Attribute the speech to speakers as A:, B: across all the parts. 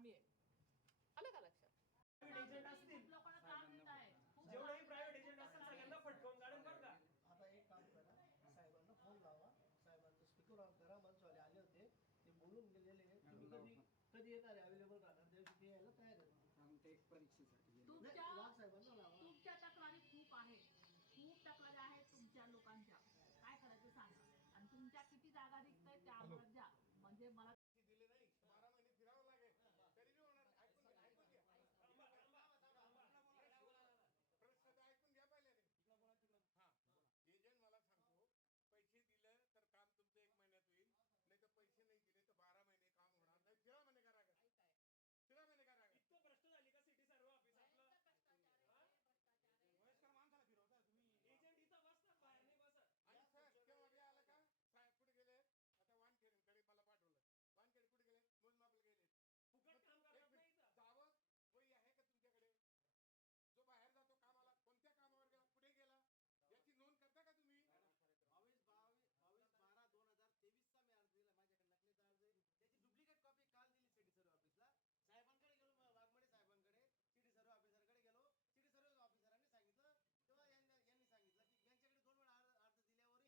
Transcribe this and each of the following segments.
A: आम्ही आहे. आलं का लक्षात?
B: एजंट असतील.
A: खूप लोकांना त्रास देत आहे खूप
B: जेवढेही प्रायव्हेट एजंट असतील सगळ्यांना फटकावून काढून बरं का
C: आता एक काम करा. साहेबांना फोन लावा. साहेबांचा स्पीकर ऑन करा. मनसवाले आले होते. ते बोलून गेलेले आहे. तुम्ही कधी कधी येणार आहे? अवेलेबल राहणार त्या दिवशी ते यायला तयार आहे नाही
A: तुमच्या
C: वाघ साहेबांना लावा.
A: तुमच्या तक्रारी खूप आहेत. खूप तक्रारी आहेत तुमच्या लोकांच्या. काय करायचं सांगा. आणि तुमच्या किती जागा रिक्त आहेत त्या आम्हाला द्या म्हणजे मला
D: दिले नाही बारा महिने फिरावं लागेल तरी बी होणार ऐकून घ्या ऐकून घ्या प्रश्न तर ऐकून घ्या पहिले हा एजंट मला सांगतो पैसे दिले तर काम तुमचं एक महिन्यात होईल नाही तर पैसे नाही दिले तर बारा महिने काम होणार नाही फिरा म्हणे करा फिरा म्हणे करा
B: इतकं भ्रष्ट झाली का सिटी सर्व ऑफिस आपलं
D: वयस्कर माणसाला फिरवता तुम्ही
B: एजंट इथं बसतात बाहेर नाही बसत
D: आणि सर केव्हा बी आलं का साहेब कुठे गेले आता वानखेडेकडे मला पाठवलं वानखेडे कुठे गेले मोजमापला गेले
B: फुकट काम करतात नाही इथं
D: दावत वही आहे का तुमच्याकडे जो बाहेर जातो कामाला कोणत्या कामावर गेला कुठे गेला याची नोंद करता का तुम्ही
E: बावीस बावीस बावीस बारा दोन हजार तेवीसचा मी अर्ज दिला माझ्याकडे नकलीचा अर्ज आहे त्याची डुप्लिकेट कॉपी काल दिली सिटी सर्व ऑफिसला साहेबांकडे गेलो म- वाघमडे साहेबांकडे सिटी सर्व ऑफिसरकडे गेलो सिटी सर्व ऑफिसरांनी सांगितलं तेव्हा यांना यांनी सांगितलं की यांच्याकडे दोन वेळा अर्ज अर्ज दिल्यावरही अं, शंभर शंभर रुपये भरून परत आणखी ऑनलाईन अर्ज करून आणा- काढून आणा. परत परत काढून आणा.
D: खाजगी कामावर
E: दिली-
D: तिथं का नाही
E: एक-
D: आलं का?
E: एक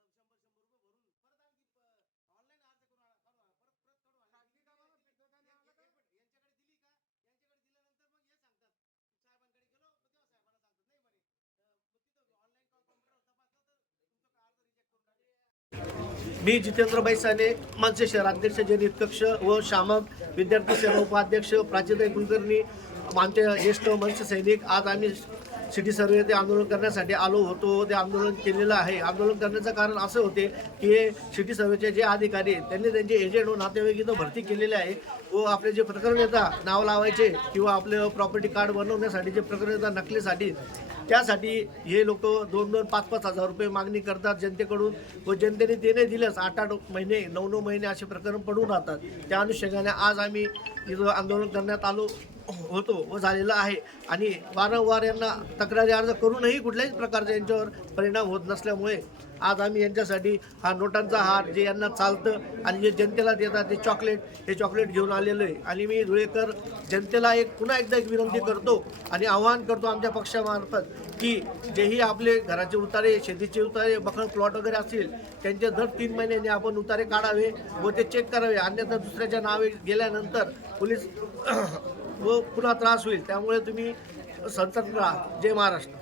E: मिनिट, यांच्याकडे दिली का यांच्याकडे दिल्यानंतर मग हे सांगतात साहेबांकडे गेलो मग तेव्हा साहेबांना सांगतात नाही म्हणे अं, मग तिथं ऑनलाईन कॉल कॉम्प्युटर तपासलं तर तुमचा अर्ज रिजेक्ट करून टाकले
C: मी जितेंद्र बैसाने शहर शहराध्यक्ष जनित कक्ष व शामक विद्यार्थी सेवा उपाध्यक्ष प्राचीताई कुलकर्णी आमचे ज्येष्ठ मनसे सैनिक आज आम्ही सिटी सर्वे ते आंदोलन करण्यासाठी आलो होतो. ते आंदोलन केलेलं आहे. आंदोलन करण्याचं कारण असं होते की हे सिटी सर्वेचे जे अधिकारी आहेत, त्यांनी त्यांचे एजंट व नातेवाईक इथं भरती केलेले आहे व आपले जे प्रकरण येतात नाव लावायचे किंवा आपले प्रॉपर्टी कार्ड बनवण्यासाठी जे प्रकरण येतात नकलीसाठी त्यासाठी हे लोक दोन दोन पाच पाच हजार रुपये मागणी करतात जनतेकडून. व जनतेने ते नाही दिलंच. आठ आठ महिने नऊ नऊ महिने असे प्रकरण पडून राहतात. त्या अनुषंगाने आज आम्ही इथं आंदोलन करण्यात आलो होतो व झालेलं आहे. आणि वारंवार यांना तक्रारी अर्ज करूनही कुठल्याही प्रकारचा यांच्यावर परिणाम होत नसल्यामुळे आज आम्ही यांच्यासाठी हा नोटांचा हार जे यांना चालतं आणि जे जनतेला देतात ते चॉकलेट हे चॉकलेट घेऊन आलेलं आहे. आणि मी धुळेकर जनतेला एक पुन्हा एकदा एक विनंती करतो आणि आवाहन करतो आमच्या पक्षामार्फत की जेही आपले घराचे उतारे शेतीचे उतारे बखळ प्लॉट वगैरे असतील त्यांचे दर तीन महिन्यांनी आपण उतारे काढावे व ते चेक करावे. अन्यथा दुसऱ्याच्या नावे गेल्यानंतर पोलीस व पुन्हा त्रास होईल. त्यामुळे तुम्ही संतत राहा. जय महाराष्ट्र.